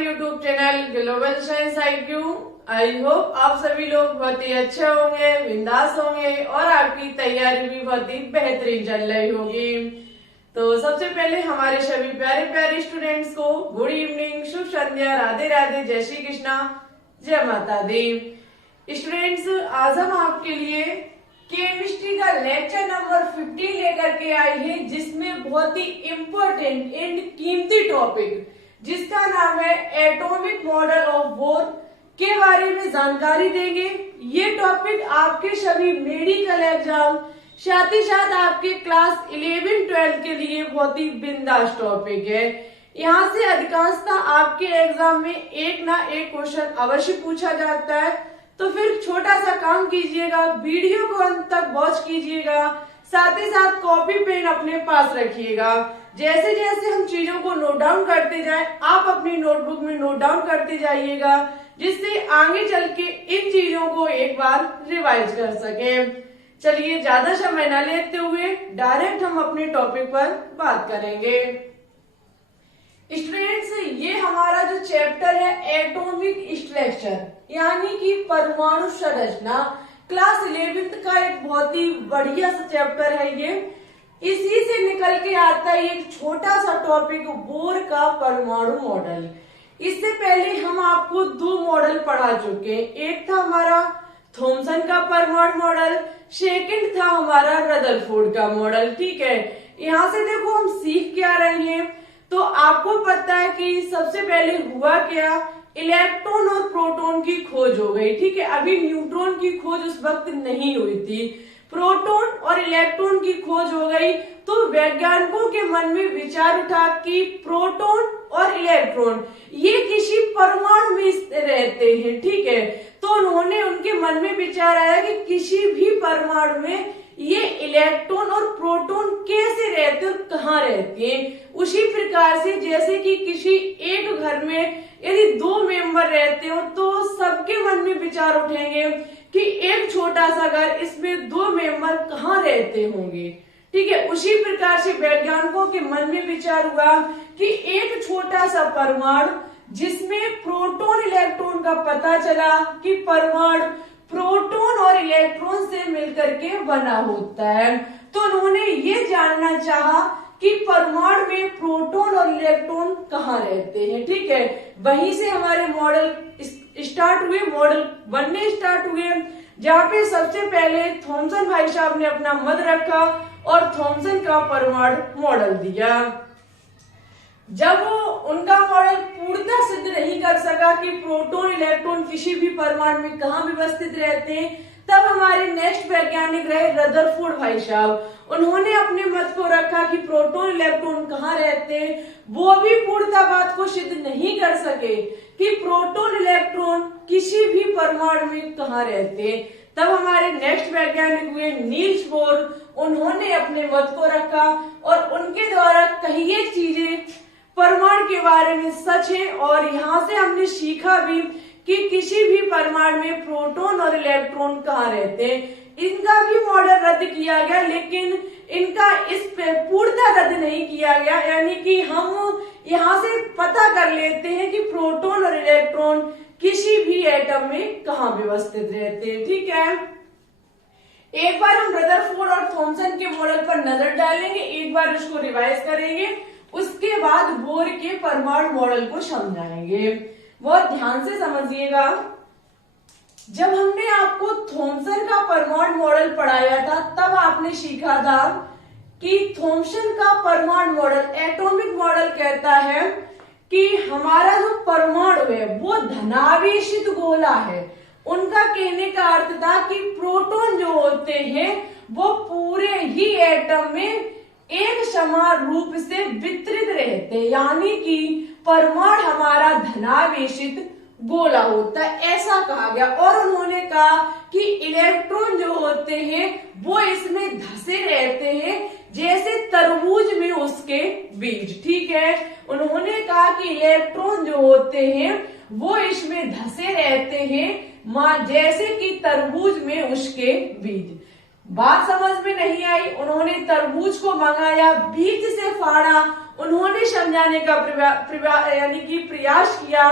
हमारे YouTube channel global science IQ। I hope आप सभी लोग बहुत ही अच्छे होंगे, बिंदास होंगे और आपकी तैयारी भी बहुत ही बेहतरीन चल रही होगी। तो सबसे पहले हमारे सभी प्यारे प्यारे स्टूडेंट्स को गुड इवनिंग, शुभ संध्या, राधे राधे, जय श्री कृष्णा, जय माता दी। स्टूडेंट्स, आज हम आपके लिए केमिस्ट्री का लेक्चर नंबर 15 लेकर के आए हैं, जिसमें बहुत ही इम्पोर्टेंट एंड कीमती टॉपिक जिसका नाम है एटॉमिक मॉडल ऑफ बोर के बारे में जानकारी देंगे। ये टॉपिक आपके सभी मेडिकल एग्जाम, साथ ही साथ आपके क्लास 11-12 के लिए बहुत ही बिंदास टॉपिक है। यहाँ से अधिकांशतः आपके एग्जाम में एक ना एक क्वेश्चन अवश्य पूछा जाता है। तो फिर छोटा सा काम कीजिएगा, वीडियो को अंत तक वॉच कीजिएगा, साथ ही साथ कॉपी पेन अपने पास रखिएगा। जैसे जैसे हम चीजों को नोट डाउन करते जाएं, आप अपनी नोटबुक में नोट डाउन करते जाइएगा, जिससे आगे चल के इन चीजों को एक बार रिवाइज कर सके। चलिए ज्यादा समय न लेते हुए डायरेक्ट हम अपने टॉपिक पर बात करेंगे। स्टूडेंट्स, ये हमारा जो चैप्टर है एटॉमिक स्ट्रक्चर यानी कि परमाणु संरचना, क्लास 11th का एक बहुत ही बढ़िया सा चैप्टर है। ये इसी से निकल के आता है एक छोटा सा टॉपिक, बोर का परमाणु मॉडल। इससे पहले हम आपको 2 मॉडल पढ़ा चुके हैं। एक था हमारा थॉमसन का परमाणु मॉडल, सेकंड था हमारा रदरफोर्ड का मॉडल। ठीक है, यहाँ से देखो हम सीख क्या रहे हैं। तो आपको पता है कि सबसे पहले हुआ क्या, इलेक्ट्रॉन और प्रोटॉन की खोज हो गई। ठीक है, अभी न्यूट्रॉन की खोज उस वक्त नहीं हुई थी, प्रोटॉन और इलेक्ट्रॉन की खोज हो गई। तो वैज्ञानिकों के मन में विचार उठा कि प्रोटॉन और इलेक्ट्रॉन ये किसी परमाणु में रहते हैं। ठीक है, तो उन्होंने उनके मन में विचार आया कि किसी भी परमाणु में ये इलेक्ट्रॉन और प्रोटॉन कैसे रहते और कहाँ रहते हैं। उसी प्रकार से जैसे कि किसी एक घर में यदि 2 मेंबर रहते हो तो सबके मन में विचार उठेंगे कि एक छोटा सा घर, इसमें 2 मेंबर कहाँ रहते होंगे। ठीक है, उसी प्रकार से वैज्ञानिकों के मन में विचार हुआ कि एक छोटा सा परमाणु जिसमें प्रोटॉन इलेक्ट्रॉन का पता चला कि परमाणु प्रोटॉन और इलेक्ट्रॉन से मिलकर के बना होता है। तो उन्होंने ये जानना चाहा कि परमाणु में प्रोटॉन और इलेक्ट्रॉन कहाँ रहते हैं। ठीक है, वहीं से हमारे मॉडल स्टार्ट हुए, मॉडल बनने स्टार्ट हुए, जहाँ पे सबसे पहले थॉमसन भाई साहब ने अपना मत रखा और थॉमसन का परमाणु मॉडल दिया। जब उनका मॉडल पूर्णतः सिद्ध नहीं कर सका कि प्रोटॉन इलेक्ट्रॉन किसी भी परमाणु में कहाँ व्यवस्थित रहते हैं, तब हमारे नेक्स्ट वैज्ञानिक रहे रदरफोर्ड भाई साहब। उन्होंने अपने मत को रखा कि प्रोटॉन इलेक्ट्रॉन कहाँ रहते हैं। वो भी पूर्णतः बात को सिद्ध नहीं कर सके कि प्रोटॉन इलेक्ट्रॉन किसी भी परमाणु में कहाँ रहते हैं। तब हमारे नेक्स्ट वैज्ञानिक हुए नील्स बोर। उन्होंने अपने मत को रखा और उनके द्वारा कही एक चीजें परमाणु के बारे में सच है, और यहाँ से हमने सीखा भी कि किसी भी परमाणु में प्रोटॉन और इलेक्ट्रॉन कहाँ रहते हैं। इनका भी मॉडल रद्द किया गया, लेकिन इनका इस पे पूर्णतः रद्द नहीं किया गया। यानी कि हम यहाँ से पता कर लेते हैं कि प्रोटॉन और इलेक्ट्रॉन किसी भी एटम में कहाँ व्यवस्थित रहते हैं। ठीक है, एक बार हम रदरफोर्ड और थॉमसन के मॉडल पर नजर डालेंगे, एक बार इसको रिवाइज करेंगे, उसके बाद बोर के परमाणु मॉडल को समझाएंगे। बहुत ध्यान से समझिएगा। जब हमने आपको थॉमसन का परमाणु मॉडल पढ़ाया था, तब आपने सीखा था कि थॉमसन का परमाणु मॉडल, एटॉमिक मॉडल कहता है कि हमारा जो परमाणु है वो धनावेशित गोला है। उनका कहने का अर्थ था कि प्रोटॉन जो होते हैं वो पूरे ही एटम में एक समान रूप से वितरित रहते, यानी कि परमाणु हमारा धनावेशित गोला होता है, ऐसा कहा गया। और उन्होंने कहा कि इलेक्ट्रॉन जो होते हैं वो इसमें धसे रहते हैं, जैसे तरबूज में उसके बीज। ठीक है, उन्होंने कहा कि इलेक्ट्रॉन जो होते हैं वो इसमें धसे रहते हैं जैसे कि तरबूज में उसके बीज। बात समझ में नहीं आई, उन्होंने तरबूज को मंगाया, बीज से फाड़ा, उन्होंने समझाने का यानी कि प्रयास किया।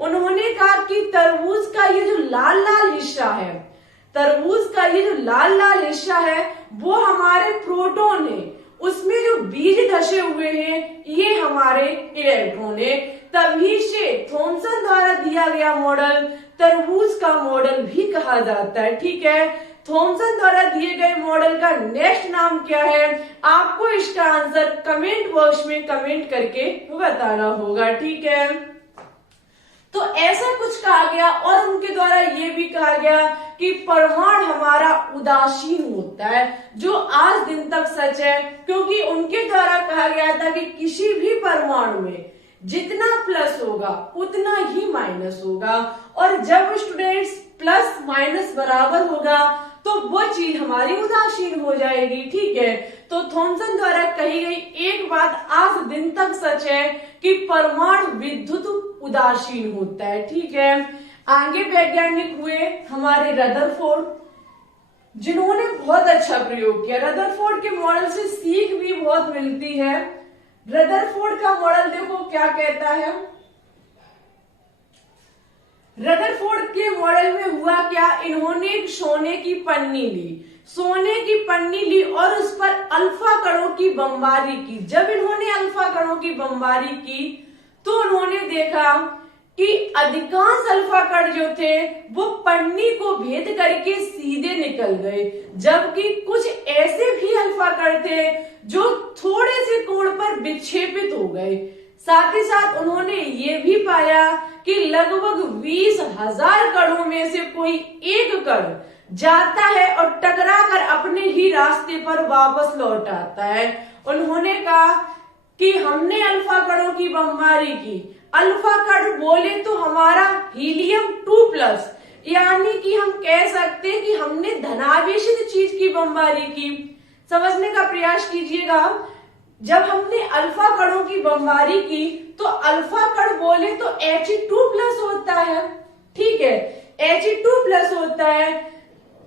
उन्होंने कहा कि तरबूज का ये जो लाल लाल हिस्सा है, तरबूज का ये जो लाल लाल हिस्सा है वो हमारे प्रोटॉन है, उसमें जो बीज धसे हुए हैं ये हमारे इलेक्ट्रॉन है। तभी से थॉमसन द्वारा दिया गया मॉडल तरबूज का मॉडल भी कहा जाता है। ठीक है, थॉमसन द्वारा दिए गए मॉडल का नेक्स्ट नाम क्या है, आपको इसका आंसर कमेंट बॉक्स में कमेंट करके बताना होगा। ठीक है, तो ऐसा कुछ कहा गया और उनके द्वारा ये भी कहा गया कि परमाणु हमारा उदासीन होता है, जो आज दिन तक सच है, क्योंकि उनके द्वारा कहा गया था कि किसी भी परमाणु में जितना प्लस होगा उतना ही माइनस होगा, और जब स्टूडेंट्स प्लस माइनस बराबर होगा तो वो चीज हमारी उदासीन हो जाएगी। ठीक है, तो थॉमसन द्वारा कही गई एक बात आज दिन तक सच है कि परमाणु विद्युत उदासीन होता है। ठीक है, आगे वैज्ञानिक हुए हमारे रदरफोर्ड, जिन्होंने बहुत अच्छा प्रयोग किया। रदरफोर्ड के मॉडल से सीख भी बहुत मिलती है। रदरफोर्ड का मॉडल देखो क्या कहता है। रदरफोर्ड के मॉडल में हुआ क्या, इन्होंने एक सोने की पन्नी ली और उस पर अल्फा कणों की बमबारी की। जब इन्होंने अल्फा कणों की बमबारी की तो उन्होंने देखा कि अधिकांश अल्फा कण जो थे वो पन्नी को भेद करके सीधे निकल गए, जबकि कुछ ऐसे भी अल्फा कण थे जो थोड़े से कोण पर विक्षेपित हो गए। साथ ही साथ उन्होंने ये भी पाया कि लगभग 20,000 कणों में से कोई एक कण जाता है और टकराकर अपने ही रास्ते पर वापस लौट आता है। उन्होंने कहा कि हमने अल्फा कणों की बमबारी की, अल्फा कण बोले तो हमारा हीलियम 2+, यानी कि हम कह सकते हैं कि हमने धनावेशित चीज की बमबारी की। समझने का प्रयास कीजिएगा, जब हमने अल्फा कणों की बमबारी की तो अल्फा कण बोले तो He2+ होता है। ठीक है, He2+ होता है।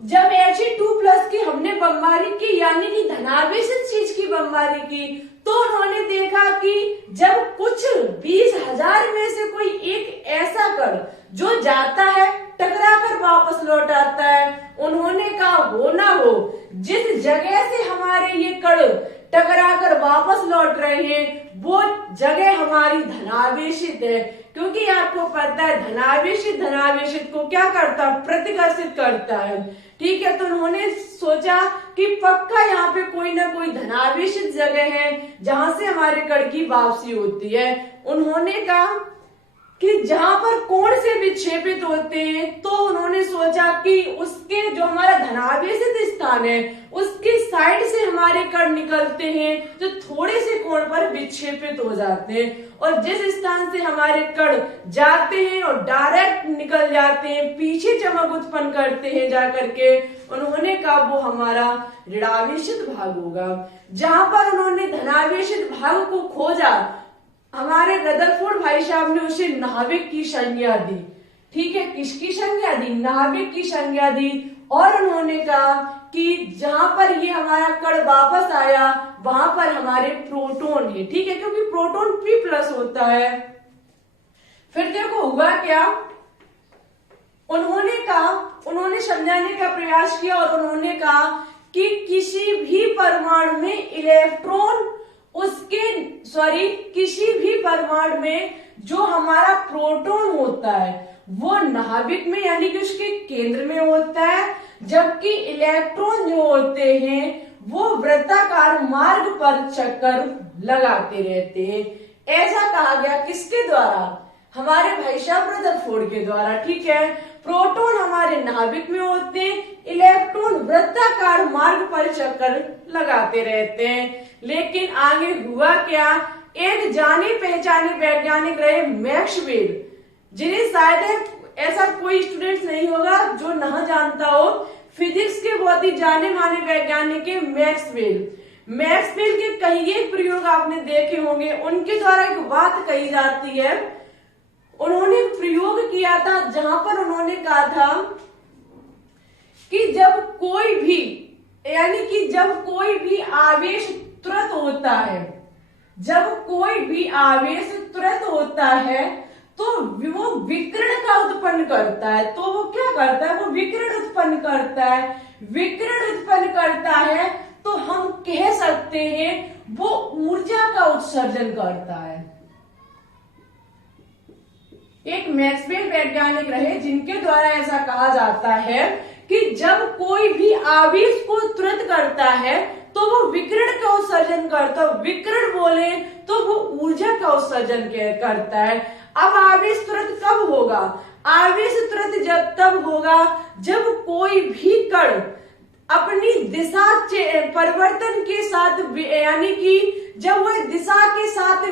जब He2+ की हमने बमबारी की यानी कि धनावेशित चीज की बमबारी की, तो उन्होंने देखा कि जब कुछ 20,000 में से कोई एक ऐसा कण जो जाता है टकरा कर वापस लौट आता है, उन्होंने कहा हो ना हो जिस जगह से हमारे ये कण टकराकर वापस लौट रहे हैं वो जगह हमारी धनावेशित है, क्योंकि आपको पता है धनावेशित को क्या करता है, प्रतिकर्षित करता है। ठीक है, तो उन्होंने सोचा कि पक्का यहाँ पे कोई ना कोई धनावेशित जगह है जहां से हमारे कण की वापसी होती है। उन्होंने कहा कि जहां पर कोण से विक्षेपित होते हैं, तो उन्होंने सोचा कि उसके जो हमारा धनावेशित स्थान है उसके साइड से हमारे कण निकलते हैं जो थोड़े से कोण पर विक्षेपित हो जाते हैं, और जिस स्थान से हमारे कण जाते हैं और डायरेक्ट निकल जाते हैं, पीछे चमक उत्पन्न करते हैं जाकर के, उन्होंने कहा वो हमारा ऋणावेशित भाग होगा। जहां पर उन्होंने धनावेशित भाग को खोजा, हमारे रदरफोर्ड भाई साहब ने उसे नाभिक की संज्ञा दी। ठीक है, किसकी संज्ञा दी, नाभिक की संज्ञा दी, और उन्होंने कहा कि जहां पर ये हमारा कण वापस आया वहां पर हमारे प्रोटॉन है। ठीक है, क्योंकि प्रोटॉन P+ होता है। फिर देखो हुआ क्या, उन्होंने समझाने का प्रयास किया और उन्होंने कहा कि किसी भी परमाणु में इलेक्ट्रॉन किसी भी परमाणु में जो हमारा प्रोटॉन होता है वो नाभिक में यानी कि उसके केंद्र में होता है, जबकि इलेक्ट्रॉन जो होते हैं वो वृत्ताकार मार्ग पर चक्कर लगाते रहते हैं। ऐसा कहा गया किसके द्वारा, हमारे भाई साहब रदरफोर्ड के द्वारा। ठीक है, प्रोटॉन हमारे नाभिक में होते हैं, इलेक्ट्रॉन वृत्ताकार मार्ग पर चक्कर लगाते रहते हैं। लेकिन आगे हुआ क्या, एक जाने पहचाने वैज्ञानिक रहे मैक्सवेल, जिन्हें शायद ऐसा कोई स्टूडेंट नहीं होगा जो न जानता हो, फिजिक्स के बहुत ही जाने माने वैज्ञानिक है मैक्सवेल के कई एक प्रयोग आपने देखे होंगे। उनके द्वारा एक बात कही जाती है, उन्होंने प्रयोग किया था जहां पर उन्होंने कहा था कि जब कोई भी आवेश तुरंत होता है, जब कोई भी आवेश तुरंत होता है तो वो विकिरण का उत्पन्न करता है। तो वो क्या करता है, वो विकिरण उत्पन्न करता है। विकिरण उत्पन्न करता है तो हम कह सकते हैं वो ऊर्जा का उत्सर्जन करता है। एक मैक्सवेल वैज्ञानिक रहे जिनके द्वारा ऐसा कहा जाता है कि जब कोई भी आवेश को तुरंत करता है तो वो विकिरण का उत्सर्जन करता है। विकिरण बोले तो वो ऊर्जा का उत्सर्जन करता है। अब आवेश तुरंत कब होगा, आवेश तुरंत तब होगा जब कोई भी कण अपनी दिशा परिवर्तन के साथ, यानी कि जब वह दिशा के साथ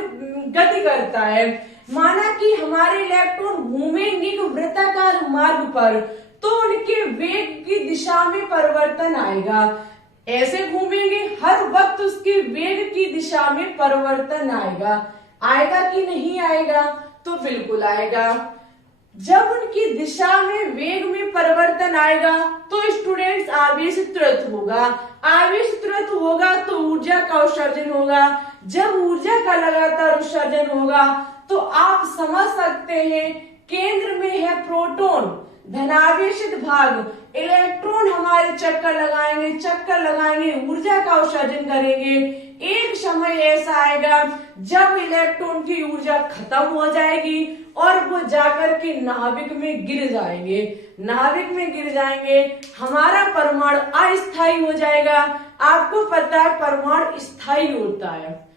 गति करता है। माना कि हमारे इलेक्ट्रॉन घूमेंगे वृत्ताकार मार्ग पर तो उनके वेग की दिशा में परिवर्तन आएगा। ऐसे घूमेंगे, हर वक्त उसके वेग की दिशा में परिवर्तन आएगा कि नहीं आएगा, तो बिल्कुल आएगा। जब उनकी दिशा में वेग में परिवर्तन आएगा तो स्टूडेंट्स आवेश तुरंत होगा। आवेश तुरंत होगा तो ऊर्जा का उत्सर्जन होगा। जब ऊर्जा का लगातार उत्सर्जन होगा तो आप समझ सकते हैं केंद्र में है प्रोटॉन, धनावेशित भाग, इलेक्ट्रॉन हमारे चक्कर लगाएंगे, ऊर्जा का उत्सर्जन करेंगे। एक समय ऐसा आएगा जब इलेक्ट्रॉन की ऊर्जा खत्म हो जाएगी और वो जाकर के नाभिक में गिर जाएंगे। हमारा परमाणु अस्थायी हो जाएगा। आपको पता है परमाणु स्थायी होता है।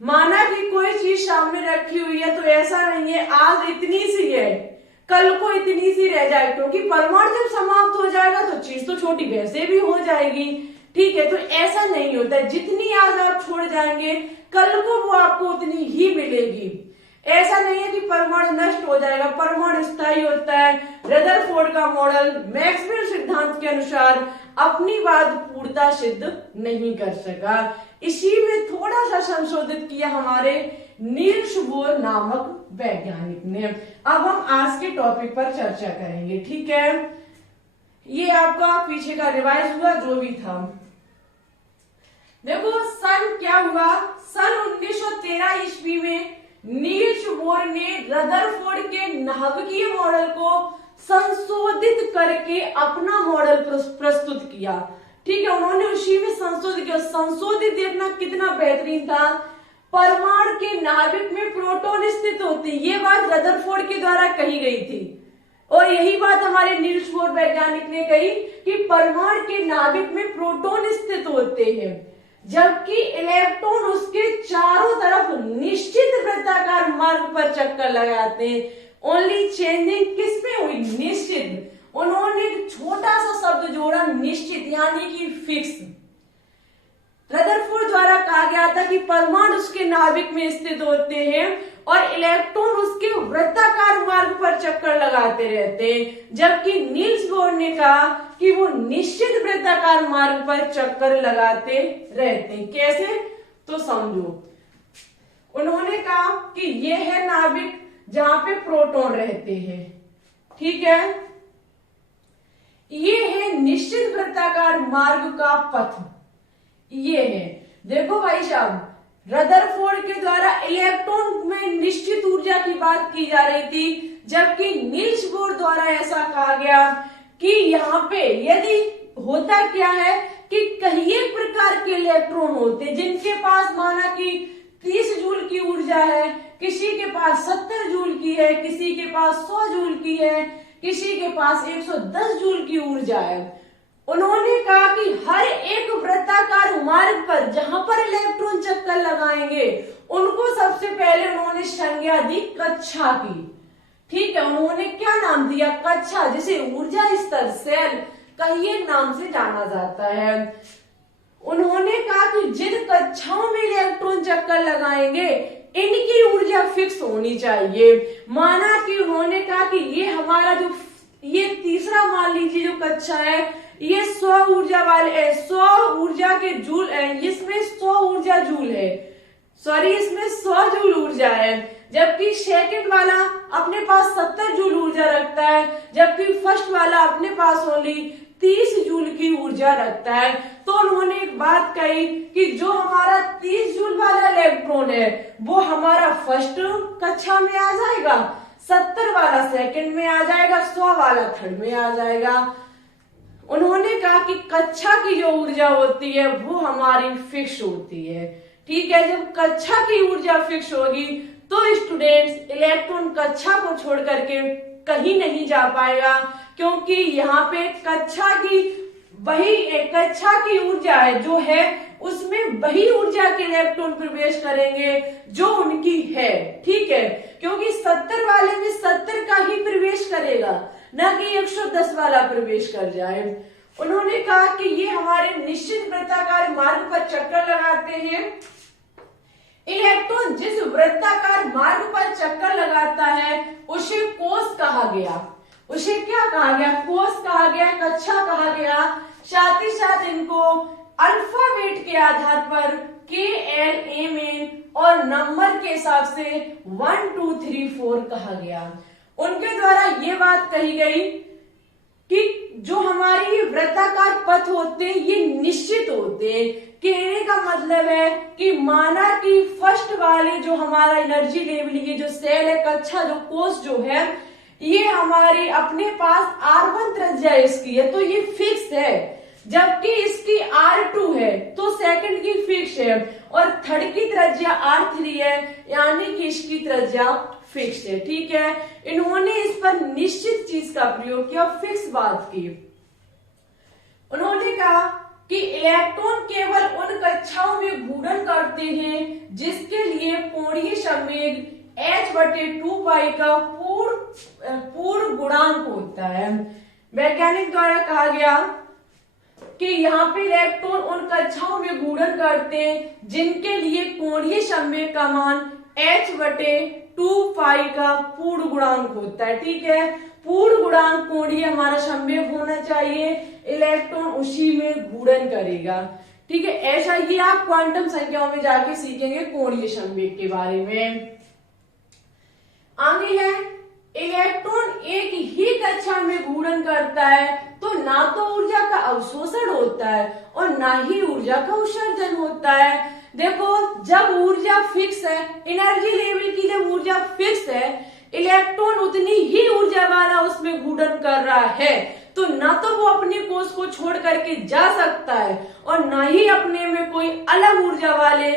माना कि कोई चीज सामने रखी हुई है तो ऐसा नहीं है आज इतनी सी है कल को इतनी सी रह जाए, क्योंकि परमाणु जब समाप्त हो जाएगा तो चीज तो छोटी वैसे भी हो जाएगी। ठीक है, तो ऐसा नहीं होता है। जितनी आज आप छोड़ जाएंगे कल को वो आपको उतनी ही मिलेगी। ऐसा नहीं है कि परमाणु नष्ट हो जाएगा, परमाणु स्थायी होता है। रदरफोर्ड का मॉडल मैक्सवेल सिद्धांत के अनुसार अपनी बात पूर्णता सिद्ध नहीं कर सका। इसी में थोड़ा सा संशोधित किया हमारे नील्स बोर नामक वैज्ञानिक ने। अब हम आज के टॉपिक पर चर्चा करेंगे। ठीक है, ये आपका पीछे का रिवाइज हुआ जो भी था। देखो सन क्या हुआ, सन 1913 ईस्वी में नील्स बोर ने रदरफोर्ड के नाभिकीय मॉडल को संशोधित करके अपना मॉडल प्रस्तुत किया। ठीक है, उन्होंने उसी में संशोधित किया। संशोधित देखना कितना बेहतरीन था। परमाणु के नाभिक में प्रोटॉन स्थित होते, ये बात रदरफोर्ड के द्वारा कही गई थी और यही बात हमारे नील्स बोर वैज्ञानिक ने कही कि परमाणु के नाभिक में प्रोटॉन स्थित होते हैं, जबकि इलेक्ट्रॉन उसके चारों तरफ निश्चित वृत्ताकार मार्ग पर चक्कर लगाते हैं। ओनली चेंजिंग किसमें हुई, निश्चित। उन्होंने छोटा सा शब्द जोड़ा, निश्चित, यानी कि फिक्स। रदरफोर्ड द्वारा कहा गया था कि परमाणु उसके नाभिक में स्थित होते हैं और इलेक्ट्रॉन उसके वृत्ताकार मार्ग पर चक्कर लगाते रहते हैं, जबकि नील्स बोर ने कहा कि वो निश्चित वृत्ताकार मार्ग पर चक्कर लगाते रहते हैं। कैसे, तो समझो। उन्होंने कहा कि ये है नाभिक जहां पे प्रोटॉन रहते हैं। ठीक है, ये है निश्चित वृत्ताकार मार्ग का पथ, ये है। देखो भाई साहब, रदरफोर्ड के द्वारा इलेक्ट्रॉन में निश्चित ऊर्जा की बात की जा रही थी, जबकि नील्स बोर द्वारा ऐसा कहा गया कि यहाँ पे यदि होता क्या है कि कई एक प्रकार के इलेक्ट्रॉन होते हैं जिनके पास माना कि 30 जूल की ऊर्जा है, किसी के पास 70 जूल की है, किसी के पास 100 जूल की है, किसी के पास 110 जूल की ऊर्जा है। उन्होंने कहा कि हर एक वृत्ताकार मार्ग पर जहां पर इलेक्ट्रॉन चक्कर लगाएंगे उनको सबसे पहले उन्होंने संज्ञा दी कक्षा की। ठीक है, उन्होंने क्या नाम दिया, कक्षा, जिसे ऊर्जा स्तर सेल कई नाम से जाना जाता है। उन्होंने कहा कि जिन कक्षाओं में इलेक्ट्रॉन चक्कर लगाएंगे इनकी ऊर्जा फिक्स होनी चाहिए। माना कि उन्होंने कहा कि ये हमारा जो ये तीसरा मान लीजिए जो कक्षा है ये 100 ऊर्जा वाले 100 ऊर्जा के जूल, इसमें 100 ऊर्जा जूल है, सॉरी इसमें 100 जूल ऊर्जा है, जबकि सेकंड वाला अपने पास 70 जूल ऊर्जा रखता है, जबकि फर्स्ट वाला अपने पास ओनली 30 जूल की ऊर्जा रखता है। तो उन्होंने एक बात कही कि जो हमारा 30 जूल वाला इलेक्ट्रॉन है वो हमारा फर्स्ट कक्षा में आ जाएगा, 70 वाला सेकंड में आ जाएगा, 100 वाला थर्ड में आ जाएगा। उन्होंने कहा कि कक्षा की जो ऊर्जा होती है वो हमारी फिक्स होती है। ठीक है, जब कक्षा की ऊर्जा फिक्स होगी तो स्टूडेंट्स इलेक्ट्रॉन कक्षा को छोड़ करके कहीं नहीं जा पाएगा, क्योंकि यहाँ पे कक्षा की ऊर्जा है जो है उसमें वही ऊर्जा के इलेक्ट्रॉन प्रवेश करेंगे जो उनकी है। ठीक है, क्योंकि 70 वाले में 70 का ही प्रवेश करेगा, ना कि 110 वाला प्रवेश कर जाए। उन्होंने कहा कि ये हमारे निश्चित वृत्ताकार मार्ग पर चक्कर लगाते हैं। इलेक्ट्रॉन जिस वृत्ताकार मार्ग पर चक्कर लगाता है उसे कोष कहा गया। उसे क्या कहा गया? कोष कहा गया, कक्षा कहा गया। साथ ही साथ इनको अल्फाबेट के आधार पर KLMN और नंबर के हिसाब से 1 2 3 4 कहा गया। उनके द्वारा ये बात कही गई कि जो हमारी वृत्ताकार पथ होते हैं ये निश्चित होते हैं। कहने का मतलब है कि माना कि फर्स्ट वाले जो हमारा एनर्जी लेवल, ये जो सेल है, कक्षा जो कोष जो है, ये हमारे अपने पास R1 त्रिज्या इसकी है तो ये फिक्स है, जबकि इसकी R2 है तो सेकंड की फिक्स है, और थर्ड की त्रिज्या R3 है, यानी कि इसकी त्रिज्या फिक्स है। ठीक है, इन्होंने इस पर निश्चित चीज का प्रयोग किया, फिक्स बात की। उन्होंने कहा कि इलेक्ट्रॉन केवल उन कक्षाओं में घूर्णन करते हैं जिसके लिए कोणीय संवेग h/2π का पूर्ण गुणांक होता है। वैज्ञानिक द्वारा कहा गया कि यहाँ पे इलेक्ट्रॉन उन कक्षाओं में घूर्णन करते हैं जिनके लिए कोणीय संवेग का मान h/2π का पूर्ण गुणांक होता है। ठीक है, पूर्ण गुणांक कोणीय हमारा संवेग होना चाहिए, इलेक्ट्रॉन उसी में घूर्णन करेगा। ठीक है, ऐसा ही आप क्वांटम संख्याओं में जाके सीखेंगे कोणीय संवेग के बारे में। आगे है, इलेक्ट्रॉन एक ही कक्षा में घूर्णन करता है तो ना तो ऊर्जा का अवशोषण होता है और ना ही ऊर्जा का उत्सर्जन होता है। देखो, जब ऊर्जा फिक्स है, एनर्जी लेवल की जब ऊर्जा फिक्स है, इलेक्ट्रॉन उतनी ही ऊर्जा वाला उसमें घूर्णन कर रहा है, तो ना तो वो अपने कोष को छोड़ करके जा सकता है और ना ही अपने में कोई अलग ऊर्जा वाले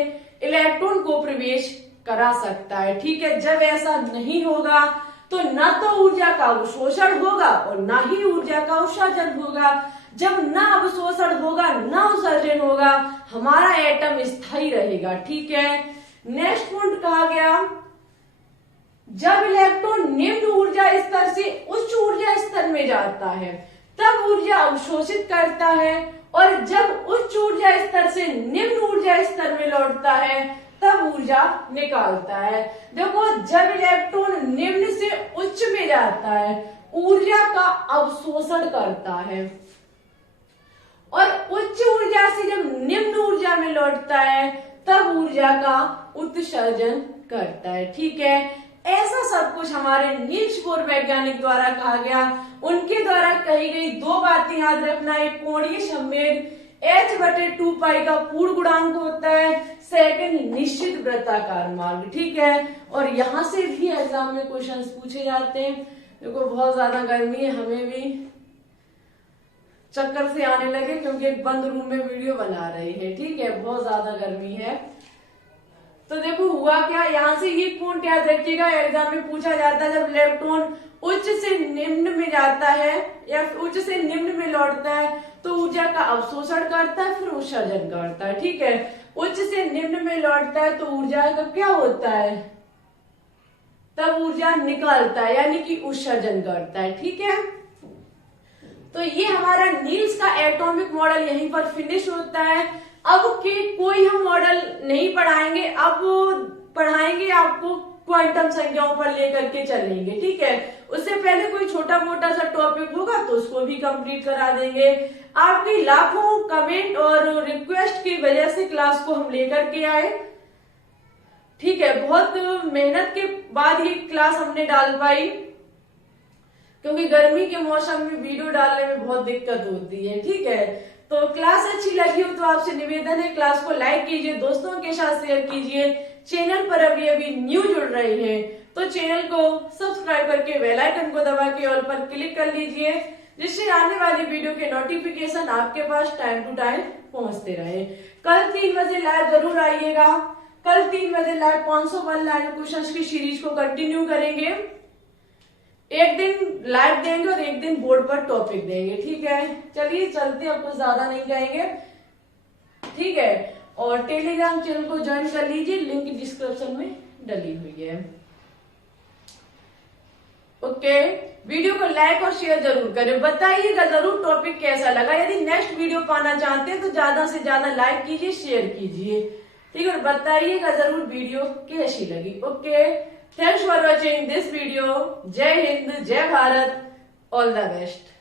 इलेक्ट्रॉन को प्रवेश करा सकता है। ठीक है, जब ऐसा नहीं होगा तो ना तो ऊर्जा का अवशोषण होगा और ना ही ऊर्जा का उत्सर्जन होगा। जब ना अवशोषण होगा ना उत्सर्जन होगा, हमारा एटम स्थायी रहेगा। ठीक है, नेक्स्ट पॉइंट कहा गया, जब इलेक्ट्रॉन निम्न ऊर्जा स्तर से उच्च ऊर्जा स्तर में जाता है तब ऊर्जा अवशोषित करता है, और जब उच्च ऊर्जा स्तर से निम्न ऊर्जा स्तर में लौटता है तब ऊर्जा निकालता है। देखो, जब इलेक्ट्रॉन निम्न से उच्च में जाता है ऊर्जा का अवशोषण करता है, और उच्च ऊर्जा से जब निम्न ऊर्जा में लौटता है तब ऊर्जा का उत्सर्जन करता है। ठीक है, ऐसा सब कुछ हमारे नील्स बोर वैज्ञानिक द्वारा कहा गया। उनके द्वारा कही गई दो बातें याद रखना, एक कोणीय संवेग h/2π का पूर्ण गुणांक होता है, सेकंड निश्चित वृत्ताकार मार्ग। ठीक है, और यहाँ से भी एग्जाम में क्वेश्चंस पूछे जाते हैं। देखो, बहुत ज्यादा गर्मी है, हमें भी चक्कर से आने लगे क्योंकि एक बंद रूम में वीडियो बना रहे हैं। ठीक है, बहुत ज्यादा गर्मी है। तो देखो हुआ क्या, यहाँ से ये पॉइंट याद रखिएगा, एग्जाम में पूछा जाता है, जब इलेक्ट्रॉन उच्च से निम्न में जाता है या उच्च से निम्न में लौटता है तो ऊर्जा का अवशोषण करता है, फिर उत्सर्जन करता है। ठीक है, उच्च से निम्न में लौटता है तो ऊर्जा का क्या होता है, तब ऊर्जा निकालता है, यानी कि उत्सर्जन करता है। ठीक है, तो ये हमारा नील्स का एटॉमिक मॉडल यहीं पर फिनिश होता है। अब के कोई हम मॉडल नहीं पढ़ाएंगे, अब पढ़ाएंगे आपको क्वांटम संख्याओं पर लेकर के चलेंगे। ठीक है, उससे पहले कोई छोटा मोटा सा टॉपिक होगा तो उसको भी कंप्लीट करा देंगे। आपकी लाखों कमेंट और रिक्वेस्ट की वजह से क्लास को हम लेकर के आए। ठीक है, बहुत मेहनत के बाद ये क्लास हमने डाल पाई। क्योंकि गर्मी के मौसम में वीडियो डालने में बहुत दिक्कत होती है। ठीक है, तो क्लास अच्छी लगी हो तो आपसे निवेदन है क्लास को लाइक कीजिए, दोस्तों के साथ शेयर कीजिए। चैनल पर अभी अभी न्यू जुड़ रहे हैं तो चैनल को सब्सक्राइब करके बेल आइकन को दबा के ऑल पर क्लिक कर लीजिए, जिससे आने वाली वीडियो के नोटिफिकेशन आपके पास टाइम टू टाइम पहुंचते रहे। कल 3 बजे लाइव जरूर आइएगा। कल 3 बजे लाइव 501 लाइव क्वेश्चंस की सीरीज को कंटिन्यू करेंगे। एक दिन लाइव देंगे और एक दिन बोर्ड पर टॉपिक देंगे। ठीक है, चलिए चलते, अब कुछ ज्यादा नहीं कहेंगे। ठीक है, और टेलीग्राम चैनल को ज्वाइन कर लीजिए, लिंक डिस्क्रिप्शन में डली हुई है। ओके, वीडियो को लाइक और शेयर जरूर करें। बताइएगा जरूर टॉपिक कैसा लगा। यदि नेक्स्ट वीडियो पाना चाहते हैं तो ज्यादा से ज्यादा लाइक कीजिए, शेयर कीजिए। ठीक है, और बताइएगा जरूर वीडियो कैसी लगी। Okay, thanks for watching this video. जय हिंद, जय भारत, ऑल द बेस्ट।